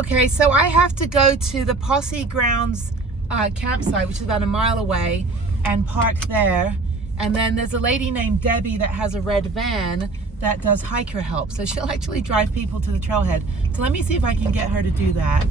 Okay, so I have to go to the Posse Grounds campsite, which is about a mile away, and park there. And then there's a lady named Debbie that has a red van that does hiker help. So she'll actually drive people to the trailhead. So let me see if I can get her to do that,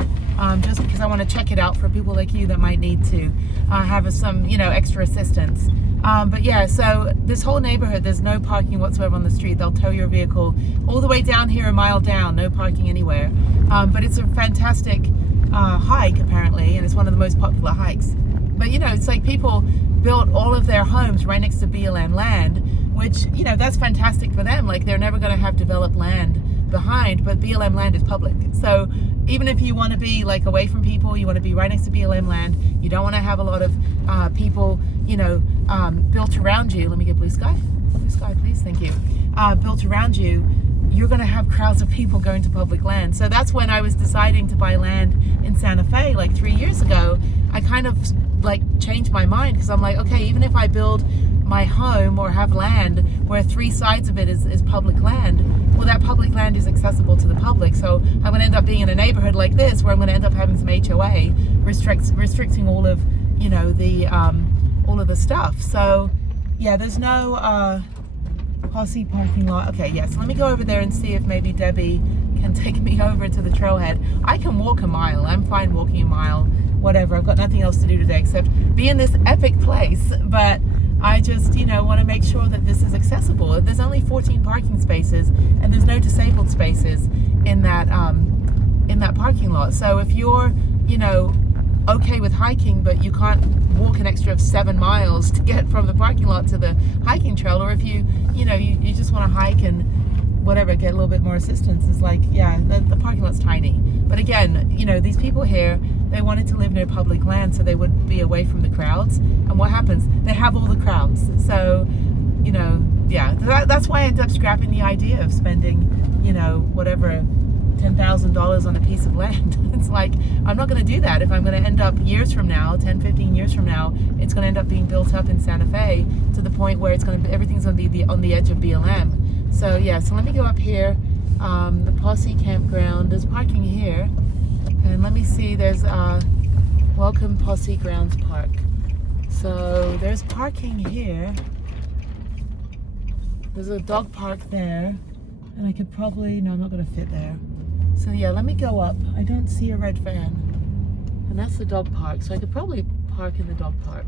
just because I want to check it out for people like you that might need to have some, extra assistance. But yeah, so this whole neighborhood, there's no parking whatsoever on the street. They'll tow your vehicle all the way down here, a mile down, no parking anywhere. But it's a fantastic hike apparently, and it's one of the most popular hikes. But it's like people built all of their homes right next to BLM land, which, that's fantastic for them. Like, they're never going to have developed land behind, but BLM land is public. So even if you want to be like away from people, you want to be right next to BLM land, you don't want to have a lot of people, built around you. Let me get blue sky. Blue sky, please. Thank you. Built around you, you're going to have crowds of people going to public land. So that's when I was deciding to buy land in Santa Fe like 3 years ago. I kind of like changed my mind, because I'm like, okay, even if I build my home or have land where 3 sides of it is public land, well, that public land is accessible to the public. So I'm going to end up being in a neighborhood like this where I'm going to end up having some HOA restricting all of the stuff. So yeah, there's no Posse parking lot. Okay, yeah, so let me go over there and see if maybe Debbie can take me over to the trailhead. I can walk a mile. I'm fine walking a mile, whatever. I've got nothing else to do today except be in this epic place, but I just, want to make sure that this is accessible. There's only 14 parking spaces, and there's no disabled spaces in that parking lot. So if you're, okay with hiking, but you can't walk an extra 7 miles to get from the parking lot to the hiking trail, or if you just want to hike and whatever, get a little bit more assistance, it's like, yeah, the parking lot's tiny. But again, these people here, they wanted to live near public land so they would be away from the crowds. And what happens? They have all the crowds. So, yeah, that's why I ended up scrapping the idea of spending, whatever, $10,000 on a piece of land. It's like, I'm not going to do that. If I'm going to end up years from now, 10, 15 years from now, it's going to end up being built up in Santa Fe to the point where everything's going to be on the edge of BLM. So yeah, so let me go up here, the Posse campground. There's parking here, and let me see, there's Welcome Posse Grounds Park. So there's parking here. There's a dog park there, and I could probably, no, I'm not going to fit there. So yeah, let me go up. I don't see a red van, and that's the dog park, so I could probably park in the dog park.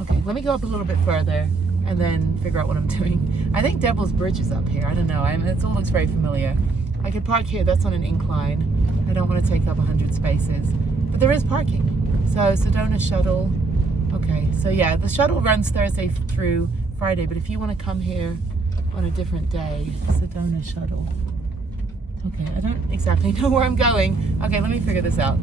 Okay, let me go up a little bit further and then figure out what I'm doing. I think Devil's Bridge is up here. I don't know. It all looks very familiar. I could park here. That's on an incline. I don't want to take up 100 spaces, but there is parking. So Sedona shuttle. Okay, so yeah, the shuttle runs Thursday through Friday, but if you want to come here on a different day, Sedona shuttle. Okay, I don't exactly know where I'm going. Okay, let me figure this out.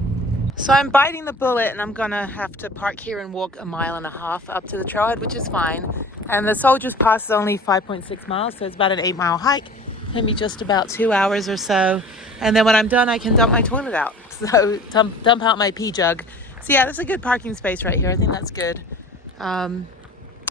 So I'm biting the bullet, and I'm gonna have to park here and walk 1.5 miles up to the trailhead, which is fine. And the Soldiers Pass is only 5.6 miles, so it's about an 8-mile hike. Take me just about 2 hours or so. And then when I'm done, I can dump my toilet out. So dump out my pee jug. So yeah, that's a good parking space right here. I think that's good.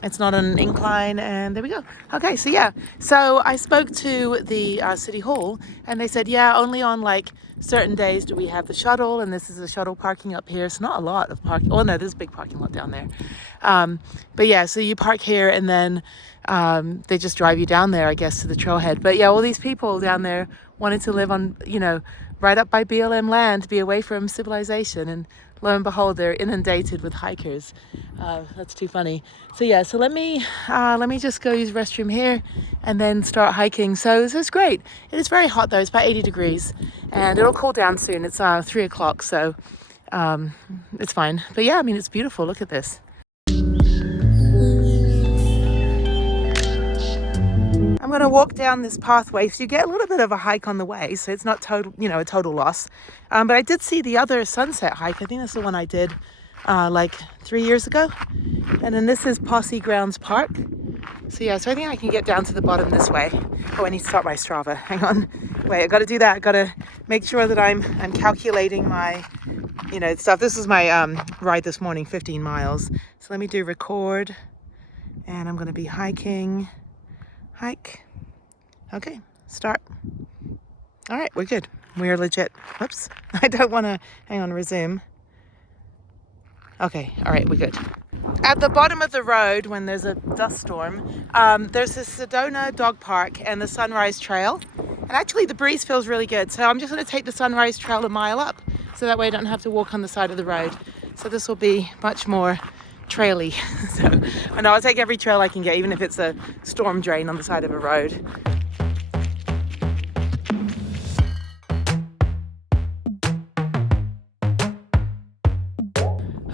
It's not on an incline, and there we go. Okay, so yeah. So I spoke to the City Hall, and they said, yeah, only on like certain days do we have the shuttle, and this is the shuttle parking up here. It's not a lot of parking. Oh no, there's a big parking lot down there. But yeah, so you park here, and then they just drive you down there, I guess, to the trailhead. But yeah, all these people down there wanted to live on, right up by BLM land, to be away from civilization, and lo and behold, they're inundated with hikers. That's too funny. So yeah, so let me just go use the restroom here and then start hiking. So this is great. It is very hot though. It's about 80 degrees, and it'll cool down soon. It's 3 o'clock, so it's fine. But yeah, I mean, it's beautiful. Look at this. I'm going to walk down this pathway, so you get a little bit of a hike on the way, so it's not total, a total loss. But I did see the other sunset hike. I think that's the one I did like 3 years ago. And then this is Posse Grounds Park. So yeah, so I think I can get down to the bottom this way. Oh, I need to start my Strava. Hang on. Wait, I got to do that. I got to make sure that I'm calculating my, stuff. This is my ride this morning, 15 miles. So let me do record, and I'm going to be hiking. Hike. Okay, start. All right, we're good. we're legit. Whoops. I don't want to, hang on, resume. Okay, all right, we're good. At the bottom of the road, when there's a dust storm, there's the Sedona dog park and the Sunrise Trail. And actually the breeze feels really good. So I'm just gonna take the Sunrise Trail a mile up. So that way I don't have to walk on the side of the road. So this will be much more traily. So I know I'll take every trail I can get, even if it's a storm drain on the side of a road.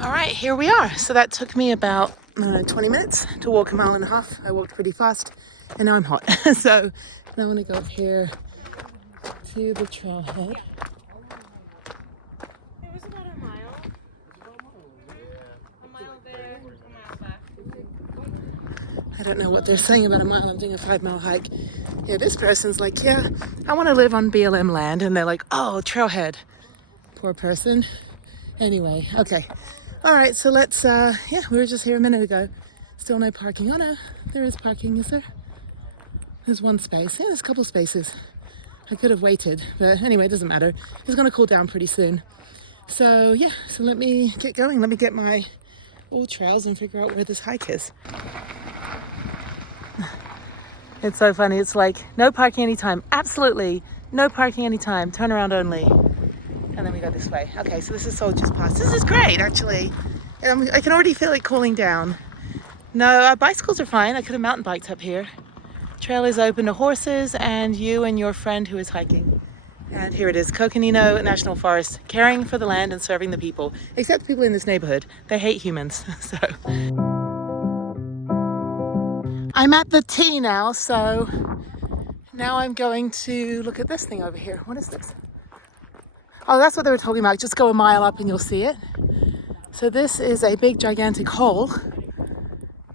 All right, here we are. So that took me about 20 minutes to walk a mile and a half. I walked pretty fast and now I'm hot. So now I'm gonna go up here to the trailhead. It was about a mile. A mile there, a mile back. I don't know what they're saying about a mile. I'm doing a 5-mile hike. Yeah, this person's like, yeah, I want to live on BLM land. And they're like, oh, trailhead. Poor person. Anyway, okay. All right, so let's, yeah, we were just here a minute ago. Still no parking. Oh no, there is parking, is there? There's one space. Yeah, there's a couple spaces. I could have waited, but anyway, it doesn't matter. It's gonna cool down pretty soon. So yeah, so let me get going. Let me get my all trails and figure out where this hike is. It's so funny. It's like, no parking anytime. Absolutely no parking anytime. Turn around only. And then we go this way. Okay, so this is Soldiers Pass. This is great, actually. I can already feel it cooling down. No, bicycles are fine. I could have mountain biked up here. Trail is open to horses and you and your friend who is hiking. And here it is, Coconino National Forest, caring for the land and serving the people. Except the people in this neighborhood. They hate humans, so. I'm at the T now, so now I'm going to look at this thing over here. What is this? Oh, that's what they were talking about. Just go a mile up and you'll see it. So this is a big, gigantic hole.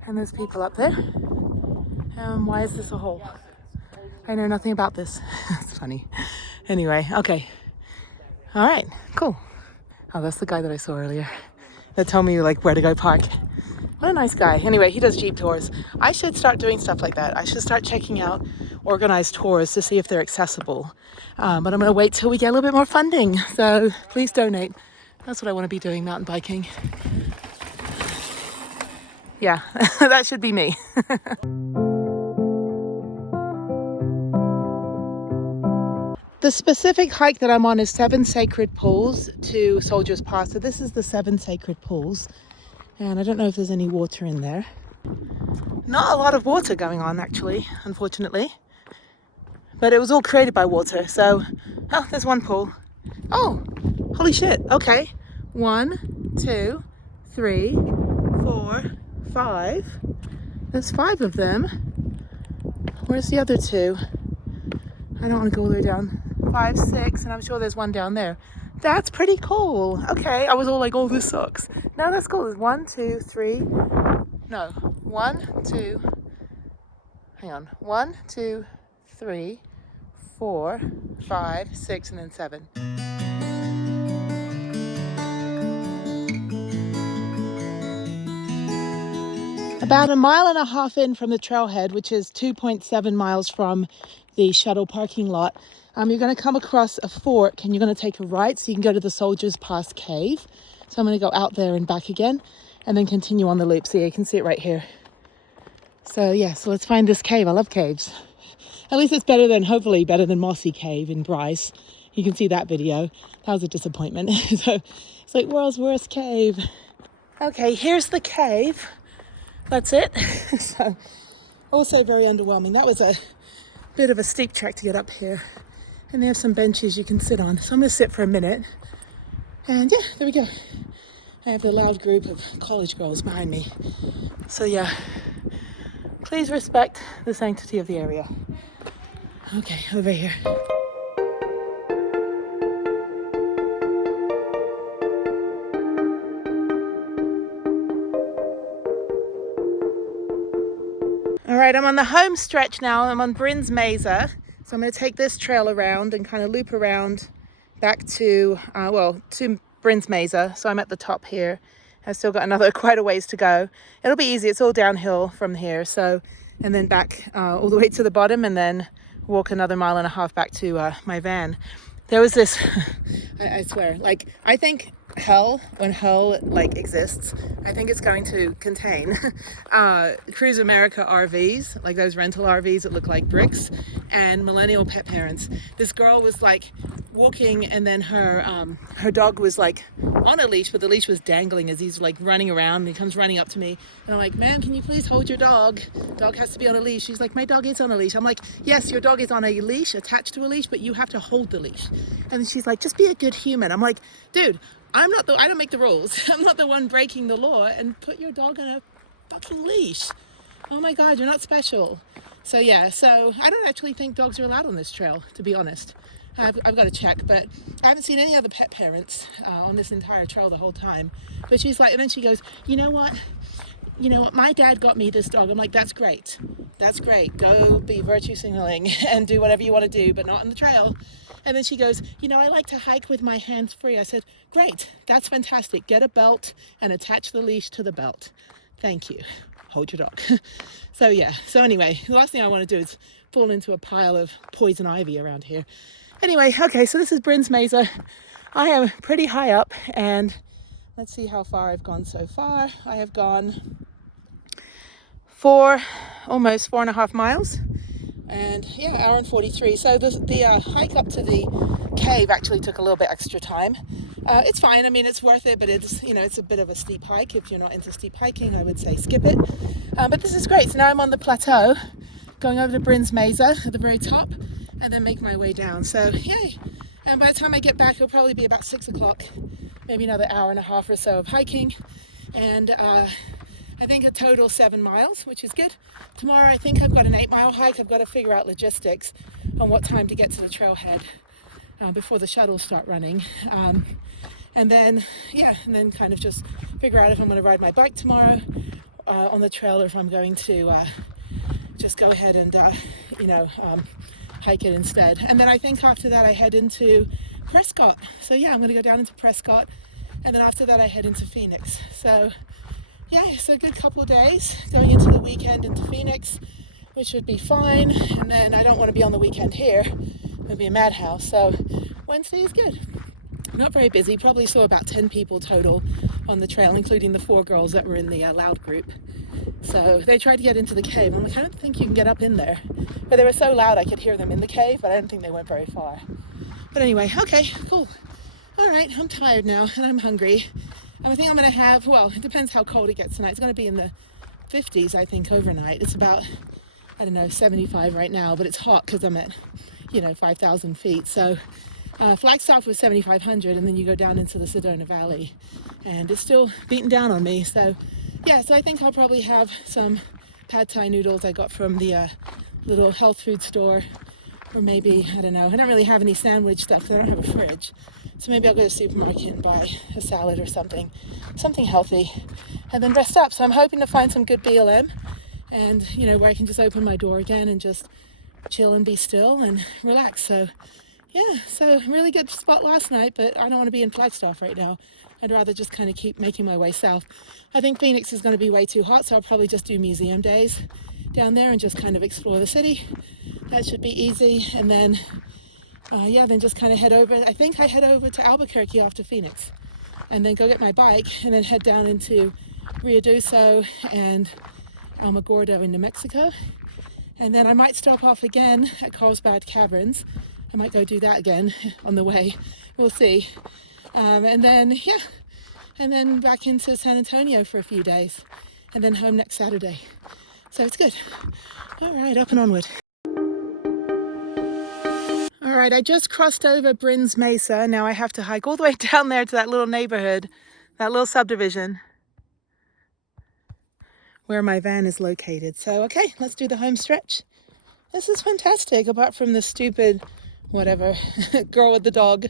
And there's people up there. Why is this a hole? I know nothing about this. It's funny. Anyway, okay. All right, cool. Oh, that's the guy that I saw earlier that told me like where to go park. What a nice guy. Anyway, he does Jeep tours. I should start doing stuff like that. I should start checking out organized tours to see if they're accessible. But I'm going to wait till we get a little bit more funding. So please donate. That's what I want to be doing, mountain biking. Yeah, that should be me. The specific hike that I'm on is 7 sacred pools to Soldiers Pass. So this is the 7 sacred pools. And I don't know if there's any water in there. Not a lot of water going on, actually, unfortunately. But it was all created by water. So, oh, there's one pool. Oh, holy shit. Okay. 1, 2, 3, 4, 5. There's 5 of them. Where's the other 2? I don't want to go all the way down. 5, 6, and I'm sure there's one down there. That's pretty cool. Okay, I was all like, oh, this sucks. No, that's cool. There's 1, 2, 3. No, 1, 2. Hang on. 1, 2, 3, 4, 5, 6, and then 7. About a mile and a half in from the trailhead, which is 2.7 miles from the shuttle parking lot, you're going to come across a fork and you're going to take a right so you can go to the Soldiers Pass cave. So I'm going to go out there and back again and then continue on the loop. So you can see it right here. So yeah, so let's find this cave. I love caves. At least it's better than, hopefully better than Mossy Cave in Bryce. You can see that video. That was a disappointment. So it's like world's worst cave. Okay, here's the cave. That's it. So also very underwhelming. That was a bit of a steep track to get up here. And they have some benches you can sit on. So I'm going to sit for a minute. And yeah, there we go. I have the loud group of college girls behind me. So yeah, please respect the sanctity of the area. Okay, over here. All right, I'm on the home stretch now. I'm on BRINN's MESA. So I'm going to take this trail around and kind of loop around back to, to BRINN's MESA. So I'm at the top here. I've still got another quite a ways to go. It'll be easy. It's all downhill from here. So, and then back all the way to the bottom and then walk another mile and a half back to my van. There was this, I swear, like, I think hell, when hell like exists, I think it's going to contain Cruise America RVs, like those rental RVs that look like bricks, and millennial pet parents. This girl was like walking, and then her dog was like on a leash, but the leash was dangling as he's like running around, and he comes running up to me, and I'm like, ma'am, can you please hold your dog? Dog has to be on a leash. She's like, my dog is on a leash. I'm like, yes, your dog is on a leash, attached to a leash, but you have to hold the leash. And she's like, just be a good human. I'm like, dude, I don't make the rules. I'm not the one breaking the law, and put your dog on a fucking leash. Oh my God, you're not special. So yeah, so I don't actually think dogs are allowed on this trail, to be honest. I've got to check, but I haven't seen any other pet parents on this entire trail the whole time. But she's like, and then she goes, you know what, my dad got me this dog. I'm like, that's great. That's great. Go be virtue signaling and do whatever you want to do, but not on the trail. And then she goes, I like to hike with my hands free. I said, great, that's fantastic. Get a belt and attach the leash to the belt. Thank you. Hold your dog. So yeah, so anyway, the last thing I want to do is fall into a pile of poison ivy around here. Anyway, okay, so this is BRINN's MESA. I am pretty high up, and let's see how far I've gone so far. I have gone almost 4.5 miles. And yeah, hour and 43. So the hike up to the cave actually took a little bit extra time. It's fine. I mean, it's worth it, but it's, it's a bit of a steep hike. If you're not into steep hiking, I would say skip it. But this is great. So now I'm on the plateau, going over to BRINN's MESA at the very top, and then make my way down. So yay. And by the time I get back, it'll probably be about 6 o'clock, maybe another hour and a half or so of hiking. And I think a total 7 miles, which is good. Tomorrow I think I've got an 8-mile hike. I've got to figure out logistics on what time to get to the trailhead before the shuttles start running. And then kind of just figure out if I'm going to ride my bike tomorrow on the trail, or if I'm going to just go ahead and, hike it instead. And then I think after that I head into Prescott. So yeah, I'm going to go down into Prescott, and then after that I head into Phoenix. So yeah, it's a good couple of days going into the weekend into Phoenix, which should be fine. And then I don't want to be on the weekend here. It'll be a madhouse. So Wednesday is good. Not very busy. Probably saw about 10 people total on the trail, including the 4 girls that were in the loud group. So they tried to get into the cave. I'm like, I don't think you can get up in there. But they were so loud I could hear them in the cave, but I don't think they went very far. But anyway, okay, cool. All right, I'm tired now and I'm hungry. I think I'm going to have, well, it depends how cold it gets tonight. It's going to be in the 50s, I think, overnight. It's about, 75 right now, but it's hot because I'm at, 5,000 feet. So Flagstaff was 7,500, and then you go down into the Sedona Valley, and it's still beating down on me. So, yeah, so I think I'll probably have some pad thai noodles I got from the little health food store, or maybe, I don't really have any sandwich stuff because I don't have a fridge. So maybe I'll go to the supermarket and buy a salad or something healthy, and then rest up. So I'm hoping to find some good BLM, and where I can just open my door again and just chill and be still and relax. So yeah, so really good spot last night, but I don't want to be in Flagstaff right now. I'd rather just kind of keep making my way south. I think Phoenix is going to be way too hot, so I'll probably just do museum days down there and just kind of explore the city. That should be easy. And then then just kind of head over. I think I head over to Albuquerque after Phoenix, and then go get my bike, and then head down into Rio Duso and Alamogordo in New Mexico. And then I might stop off again at Carlsbad Caverns. I might go do that again on the way. We'll see. And then back into San Antonio for a few days, and then home next Saturday. So it's good. All right, up and onward. All right, I just crossed over BRINN's MESA. Now I have to hike all the way down there to that little neighborhood, that little subdivision where my van is located. So, okay, let's do the home stretch. This is fantastic, apart from the stupid, whatever, girl with the dog.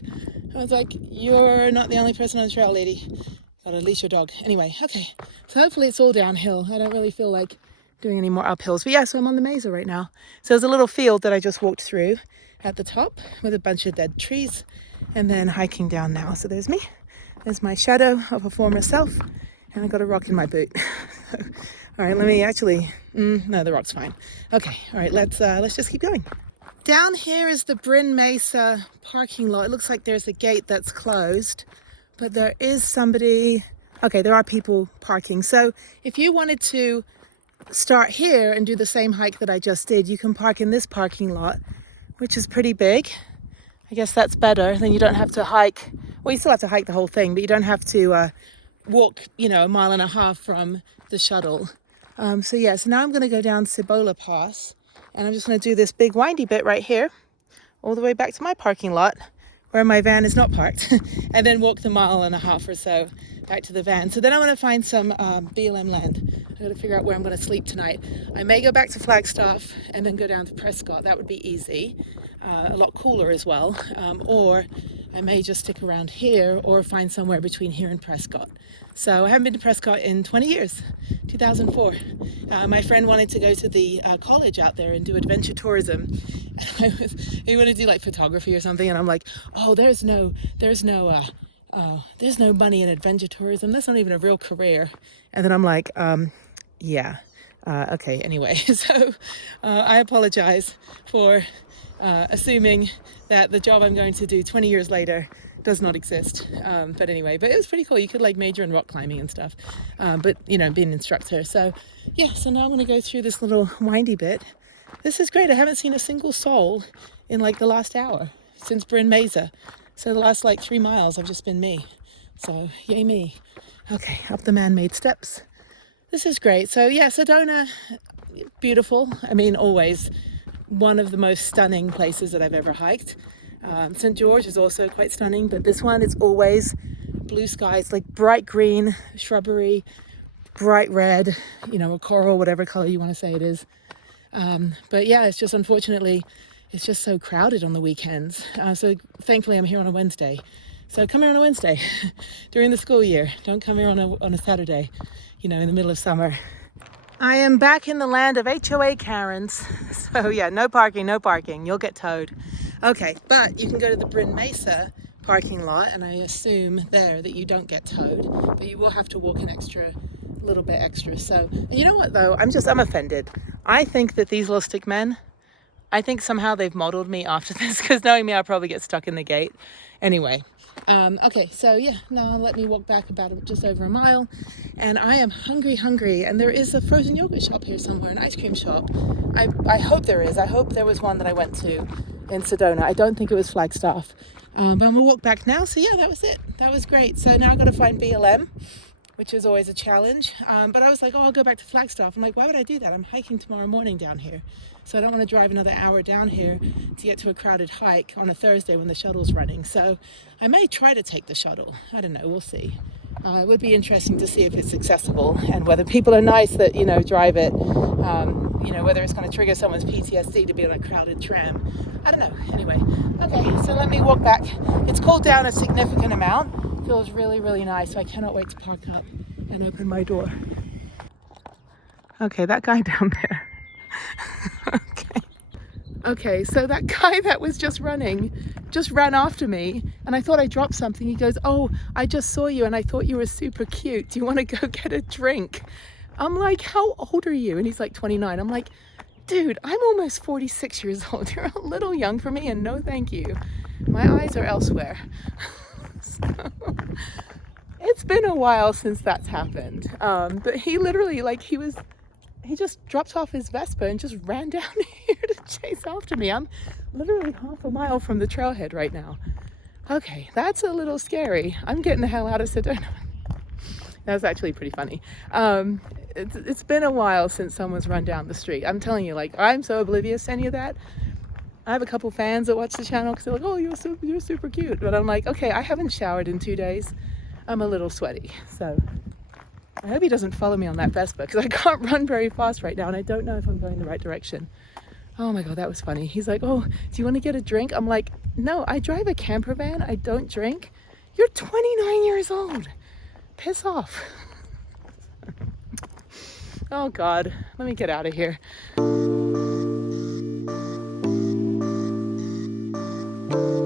I was like, you're not the only person on the trail, lady. Gotta leash your dog. Anyway, okay, so hopefully it's all downhill. I don't really feel like doing any more uphills. But yeah, so I'm on the MESA right now. So there's a little field that I just walked through at the top with a bunch of dead trees, and then hiking down now. So there's me. There's my shadow of a former self, and I got a rock in my boot. All right, let me actually, no, the rock's fine. Okay, all right, let's just keep going. Down here is the BRINN MESA parking lot. It looks like there's a gate that's closed, but there is somebody, okay, there are people parking. So if you wanted to start here and do the same hike that I just did, you can park in this parking lot, which is pretty big. I guess that's better. Then you don't have to hike. Well, you still have to hike the whole thing, but you don't have to walk, you know, 1.5 miles from the shuttle. So yeah, so now I'm going to go down Sedona Pass, and I'm just going to do this big windy bit right here, all the way back to my parking lot, where my van is not parked, and then walk the 1.5 miles or so back to the van. So then I want to find some BLM land. I got to figure out where I'm going to sleep tonight. I may go back to Flagstaff and then go down to Prescott. That would be easy, a lot cooler as well. Or I may just stick around here or find somewhere between here and Prescott. So I haven't been to Prescott in 20 years, 2004. My friend wanted to go to the college out there and do adventure tourism. He wanted to do like photography or something, and I'm like, oh, there's no money in adventure tourism. That's not even a real career. And then I'm like, yeah, okay, anyway. So I apologize for assuming that the job I'm going to do 20 years later does not exist. But anyway, but it was pretty cool. You could like major in rock climbing and stuff, but you know, be an instructor. So yeah, so now I'm going to go through this little windy bit. This is great. I haven't seen a single soul in like the last hour since BRINN MESA. So the last like 3 miles I've just been me. So yay me. Okay, up the man-made steps. This is great. So yeah, Sedona, beautiful. I mean, always one of the most stunning places that I've ever hiked. St. George is also quite stunning, but this one, it's always blue skies, like bright green shrubbery, bright red, you know, or coral, whatever color you want to say it is. But yeah, it's just, unfortunately, it's just so crowded on the weekends. So thankfully I'm here on a Wednesday. So come here on a Wednesday during the school year. Don't come here on a Saturday, you know, in the middle of summer. I am back in the land of HOA Karens. So yeah, no parking, no parking. You'll get towed. Okay, but you can go to the BRINN MESA parking lot, and I assume there that you don't get towed, but you will have to walk an little bit extra. So, and you know what though? I'm offended. I think that these little stick men, I think somehow they've modeled me after this, because knowing me, I'll probably get stuck in the gate. Anyway, okay, so yeah, now let me walk back about just over 1 mile, and I am hungry, and there is a frozen yogurt shop here somewhere, an ice cream shop. I hope there is. I hope there was one that I went to in Sedona. I don't think it was Flagstaff. But I'm gonna walk back now. So yeah, that was it. That was great. So now I've got to find BLM, which is always a challenge. But I was like, oh, I'll go back to Flagstaff. I'm like, why would I do that? I'm hiking tomorrow morning down here. So I don't want to drive another hour down here to get to a crowded hike on a Thursday when the shuttle's running. So I may try to take the shuttle. I don't know, we'll see. It would be interesting to see if it's accessible and whether people are nice that, you know, drive it, you know, whether it's going to trigger someone's PTSD to be on a crowded tram. I don't know. Anyway, okay, so let me walk back. It's cooled down a significant amount. Feels really, really nice. So I cannot wait to park up and open my door. Okay, that guy down there. Okay, so that guy that was just running just ran after me, and I thought I dropped something. He goes, oh, I just saw you and I thought you were super cute. Do you want to go get a drink? I'm like, how old are you? And he's like 29. I'm like, dude, I'm almost 46 years old. You're a little young for me, and no thank you. My eyes are elsewhere. So, it's been a while since that's happened. But he literally, like, he just dropped off his Vespa and just ran down here to chase after me. I'm literally 1/2 mile from the trailhead right now. Okay, that's a little scary. I'm getting the hell out of Sedona. That was actually pretty funny. It's been a while since someone's run down the street. I'm telling you, like, I'm so oblivious to any of that. I have a couple fans that watch the channel because they're like, oh, you're super cute. But I'm like, okay, I haven't showered in 2 days. I'm a little sweaty, so I hope he doesn't follow me on that Vespa, because I can't run very fast right now and I don't know if I'm going the right direction. Oh my God, that was funny. He's like, oh, do you want to get a drink? I'm like, no, I drive a camper van. I don't drink. You're 29 years old. Piss off. Oh God, let me get out of here.